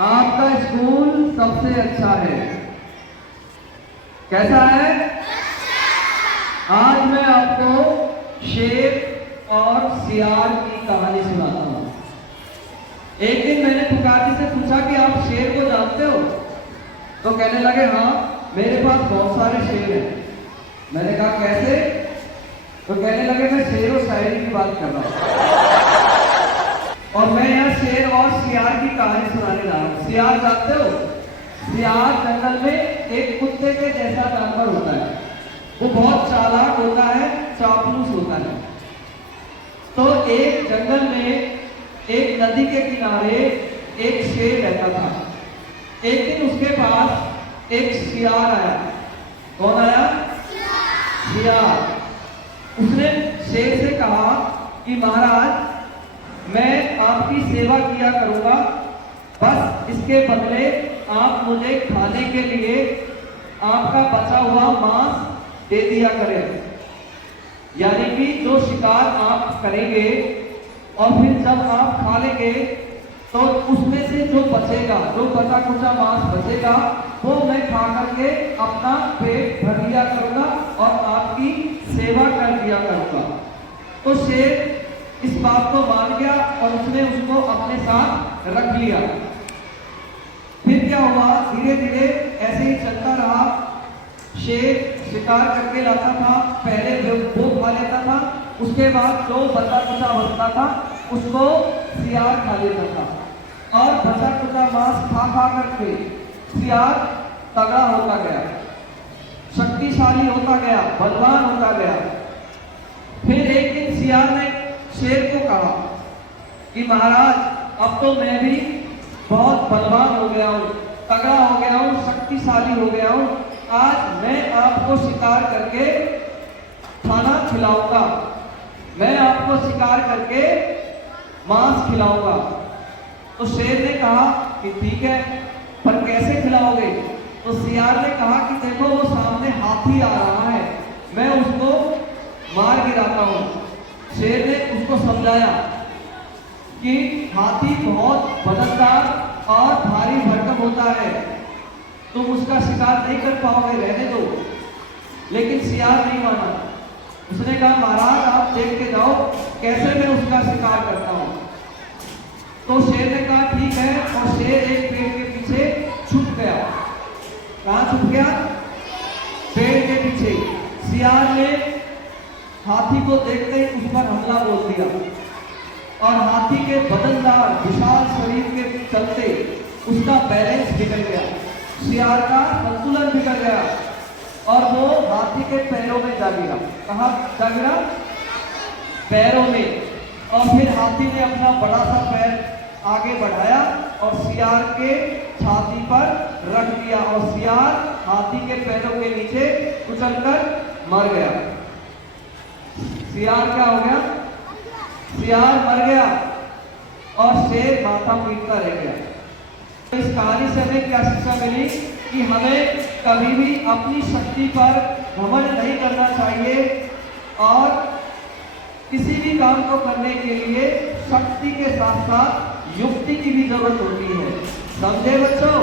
आपका स्कूल सबसे अच्छा है। कैसा है? आज मैं आपको शेर और सियार की कहानी सुनाता हूं। एक दिन मैंने पुकारी से पूछा कि आप शेर को जानते हो? तो कहने लगे हाँ, मेरे पास बहुत सारे शेर हैं। मैंने कहा कैसे? तो कहने लगे मैं शेर और शायरी की बात कर रहा हूं और मैं यहाँ शेर और सियार की कहानी सुनाने जा रहा हूं। सियार जानते हो? सियार जंगल में एक कुत्ते के जैसा जानवर होता है। वो बहुत चालाक होता है, चापलूस होता है। तो एक जंगल में एक नदी के किनारे एक शेर रहता था। एक दिन उसके पास एक सियार आया। कौन आया? सियार। उसने शेर से कहा कि महाराज, मैं आपकी सेवा किया करूंगा, बस इसके बदले आप मुझे खाने के लिए आपका बचा हुआ मांस दे दिया करें। यानी कि जो शिकार आप करेंगे और फिर जब आप खा लेंगे तो उसमें से जो बचेगा, जो बचा कुचा मांस बचेगा, वो मैं खा करके अपना पेट भर लिया करूंगा और आपकी सेवा कर दिया करूंगा। तो शेर इस बात को मान गया और उसने उसको अपने साथ रख लिया। फिर क्या हुआ, धीरे धीरे ऐसे ही चलता रहा। शेर शिकार करके लाता था, पहले वो खा लेता था, उसके बाद जो बचा कुचा बचता था उसको सियार खा लेता था। और बचा कुचा मांस खा खा करके सियार तगड़ा होता गया, शक्तिशाली होता गया, बलवान होता गया। फिर एक दिन सियार ने शेर को कहा कि महाराज, अब तो मैं भी बहुत बलवान हो गया हूँ, तगड़ा हो गया हूँ, शक्तिशाली हो गया हूँ। आज मैं आपको शिकार करके खाना खिलाऊंगा, मैं आपको शिकार करके मांस खिलाऊंगा। तो शेर ने कहा कि ठीक है, पर कैसे खिलाओगे? तो सियार ने कहा कि देखो वो सामने हाथी आ रहा है, मैं उसको मार गिराता हूं। शेर ने उसको समझाया कि हाथी बहुत वजनदार और भारी भरकम होता है, तुम उसका शिकार नहीं कर पाओगे, रहने दो। लेकिन सियार नहीं माना। उसने कहा महाराज, आप देख के जाओ कैसे मैं उसका शिकार करता हूं। तो शेर ने कहा ठीक है, और शेर एक पेड़ के पीछे छुप गया। कहां छुप गया? पेड़ के पीछे। सियार ने हाथी को देखते ही उस पर हमला बोल दिया और हाथी के वजनदार विशाल शरीर के चलते उसका बैलेंस बिगड़ गया, सियार का संतुलन बिगड़ गया और वो हाथी के पैरों में जा गिरा। कहां जा गिरा? पैरों में। और फिर हाथी ने अपना बड़ा सा पैर आगे बढ़ाया और सियार के छाती पर रख दिया और सियार हाथी के पैरों के नीचे कुचलकर मर गया। सियार क्या हो गया? सियार मर गया और शेर माथा पीटता रह गया। इस कहानी से हमें क्या शिक्षा मिली कि हमें कभी भी अपनी शक्ति पर घमंड नहीं करना चाहिए और किसी भी काम को करने के लिए शक्ति के साथ साथ युक्ति की भी जरूरत होती है। समझे बच्चों?